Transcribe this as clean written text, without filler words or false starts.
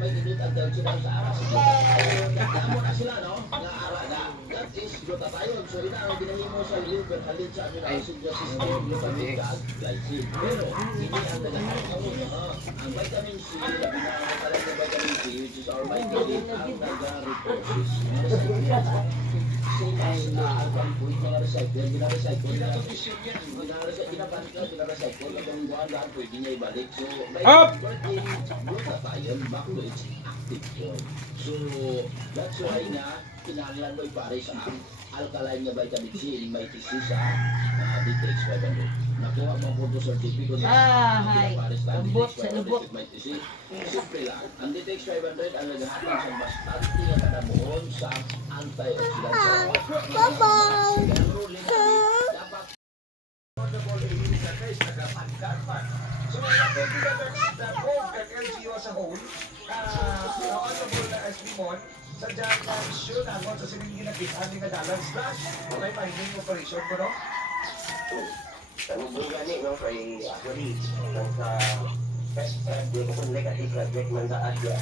may init ang tawag sila sa aras. Nagdamo na sila, no? Nga arada. That is glutathione. So, ina, ang ginahimo sa liver, halin sa amino acid na system, glutamic ka, glycine. Pero, hindi ang nagkakaroon. Ang vitamin C, labi na ang matalag na vitamin C, which is our vitamin, ang nag-reprocess. Same as alpha point, mga recycle, gina-recycle na. Gina-recycle, hanggang buwan lahat, pwede niya ibalik. So, may converting glutathione back to its active form. So, that's why nga, kinahanglan mo ipare sa alkaline nga vitamin C, yung may tisi sa DTX 500. Nakuha mo po ito certificate Hay. lubot sa lubot. Simple lang. Ang DTX 500 ang naghahatid sa bastante nga kanamuon sa antioxidant. Dapat So, natin the Coke and LGO sa whole, honorable na SB Mon, sa dyan na issue na ako sa siling ginagitan ni Kadalan / may mining operation ko, no? Tanong gani no kay actually nasa best project ko negative project man sa Asia.